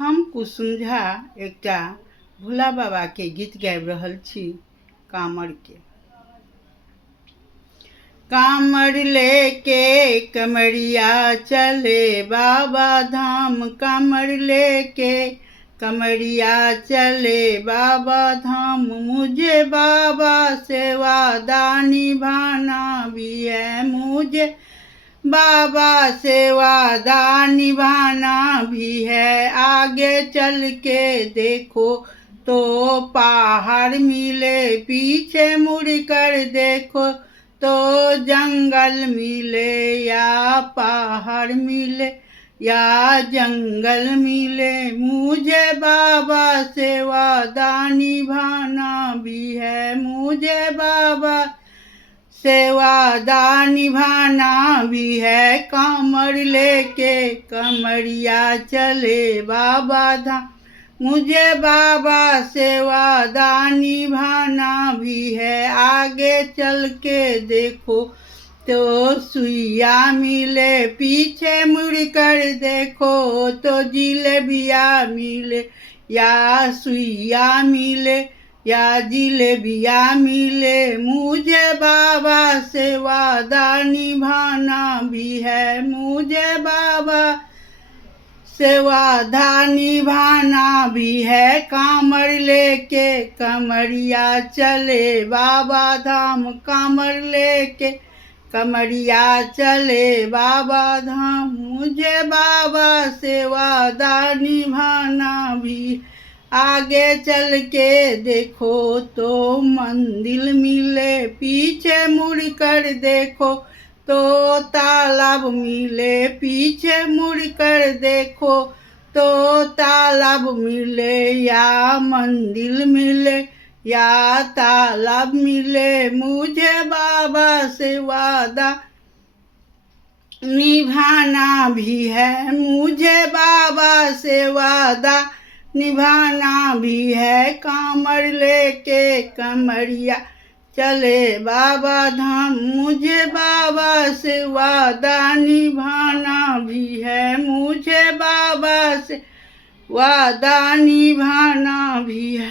हम कुसुम झा एकटा भोला बाबा के गीत गाबि रहल छी कांवड़ के। कांवड़ लेके कमरिया चले बाबा धाम, कांवड़ लेके कमरिया चले बाबा धाम। मुझे बाबा सेवा निभाना भी है, मुझे बाबा सेवा निभाना भी है। आगे चल के देखो तो पहाड़ मिले, पीछे मुड़ कर देखो तो जंगल मिले, या पहाड़ मिले या जंगल मिले। मुझे बाबा सेवा निभाना भी है, मुझे बाबा सेवा निभाना भी है। कांवड़ लेके कमरिया चले बाबा धाम, मुझे बाबा सेवा निभाना भी है। आगे चल के देखो तो सुइया मिले, पीछे मुड़ कर देखो तो जिलेबिया मिले, या सुइया मिले या जिलेबिया मिले। मुझे बाबा सेवा निभाना भी है, मुझे बाबा सेवा निभाना भी है। कांवड़ लेके कमरिया चले बाबा धाम, कांवड़ लेके कमरिया चले बाबा धाम। मुझे बाबा सेवा निभाना भी। आगे चल के देखो तो मंदिर मिले, पीछे मुड़ कर देखो तो तालाब मिले, पीछे मुड़ कर देखो तो तालाब मिले, या मंदिर मिले या तालाब मिले। मुझे बाबा सेवा निभाना भी है, मुझे बाबा सेवा निभाना भी है। कांवड़ लेके कमरिया चले बाबा धाम, मुझे बाबा सेवा निभाना भी है, मुझे बाबा सेवा निभाना भी है।